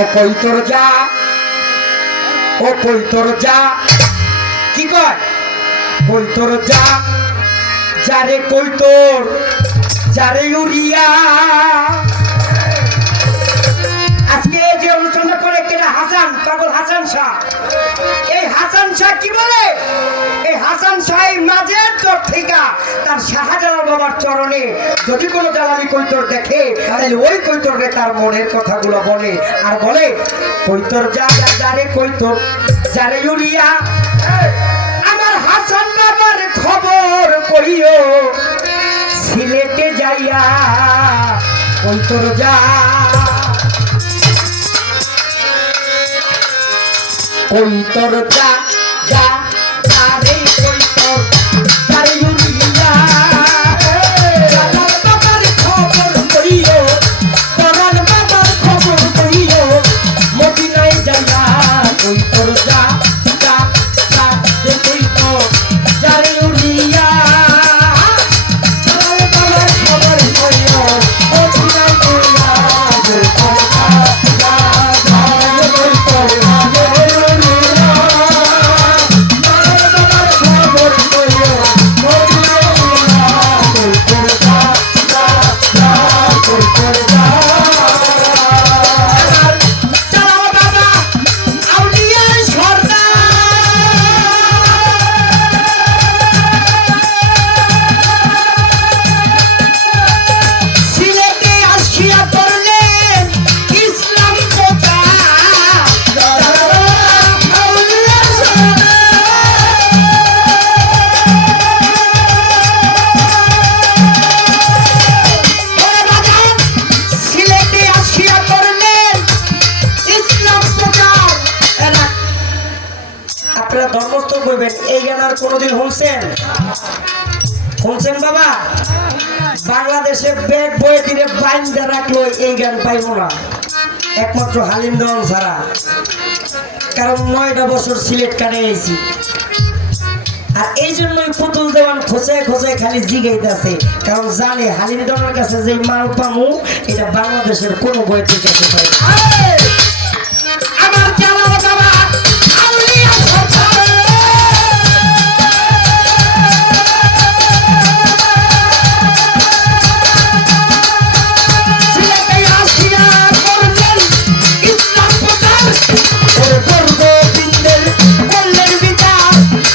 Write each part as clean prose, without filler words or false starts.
ও কই তোর যা, ও কই তোর যা, কি কয় কই তোর যা, যারে কই তোর যারে উড়িয়া। আজকে যে অনুষ্ঠানটা করে কেনা হাসান, পাগল হাসান শাহ, এই হাসান শাহ কি বলে, এই হাসান শাহ মাঝের তোর থেকে তার শাহজালাল বাবার চরণে যদি কোনো জালালি কৈতর দেখে তাহলে ওই কৈতরে তার মনের কথাগুলো বলে আর বলে কৈতর যা, যারে কৈতর যারে উড়িয়া। আমার হাসান বাবার খবর কইও সিলেটে যাইয়া, কৈতর যা, কৈতর যা, যা যারে কৈতর যারে উড়িয়া। জালাল বাবার খবর কইও, পরাণ বাবার খবর কইও, মদিনায় যাইয়া, কৈতর যা, যা যারে কৈতর যারে উড়িয়া। জালাল বাবার খবর কইও, মদিনায় যাইয়া, কৈতর যা, যা যারে কৈতর যারে উড়িয়া। ধর্মস্থ করবেন এই গান আর কোনোদিন শুনছেন? শুনছেন বাবা? বাংলাদেশে ব্যাগ বয়ে দিলে বাইন্দা রাখলো এই গান পাইব না একমাত্র হালিম দেওয়ান ছাড়া। কারণ 9টা বছর সিলেট কাটে গেছি আর এই জন্যই পুতুল দেওয়ান খোঁচায় খোঁচায় খালি জিগাইতেছে, কারণ জানে হালিম দেওয়ানের কাছে যে মাল পামু এটা বাংলাদেশের কোনো বইয়ের কাছে পাই। আমার জালাল বাবা আউলিয়া সরকার সিলেটে আসিয়া করলেন ইসলাম প্রচার, ওরে গর্ব বিন্দের করলেন বিচার,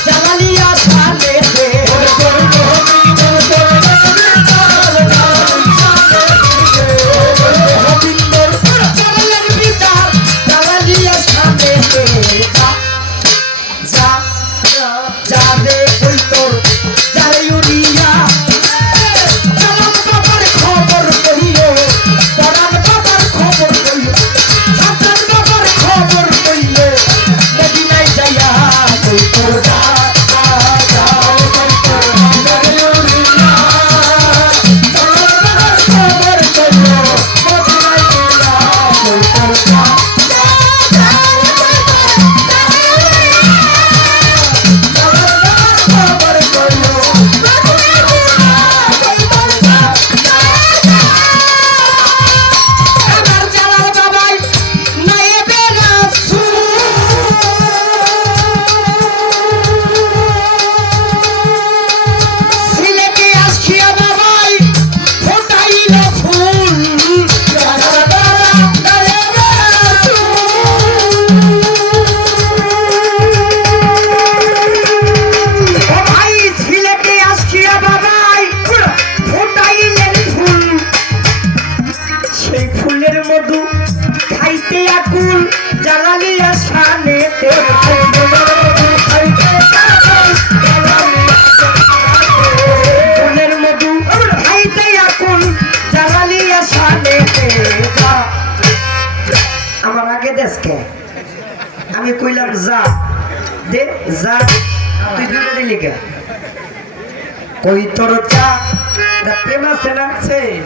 জালালিয়া সালেতে ওরে গর্ব বিন্দের করলেন বিচার, বিন্দের করলেন বিচার, জালালিয়া সালেতে যা যা যারে কৈতর যারে উড়িয়া। জালাল বাবার খবর কইও, পরাণ বাবার খবর কইও, হাসান বাবার খবর কইও, মদিনায় যাইয়া, কৈতর যা, যা যারে কৈতর যারে উড়িয়া। জালাল বাবার খবর কইও, মদিনায় যাইয়া, কৈতর যা, যা যারে কৈতর যারে উড়িয়া। আমার জালাল বাবাই নায়েবে রাসূল, সিলেটে আসিয়া বাবাই ফোটাইল ফুল, জালাল বাবা নায়েবে রাসূল। ও ভাই সিলেটে আসিয়া বাবাই ফোটাইলেন ফুল, সেই ফুলের মধু খাইতে আকুল, জালালিয়া শানেতে ফুলের মধু খাইতে আকুল, জালালিয়া শানেতে। আমার আগে দেশকে আমি কইলাম যা দে, যা তুই দুটো দিলি কে? কৈতর চা প্রেম আছে না,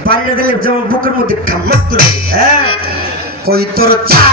বাড়িটা দিলে যেমন বুকের মধ্যে খাম্মাত করে, হ্যাঁ কৈতর চা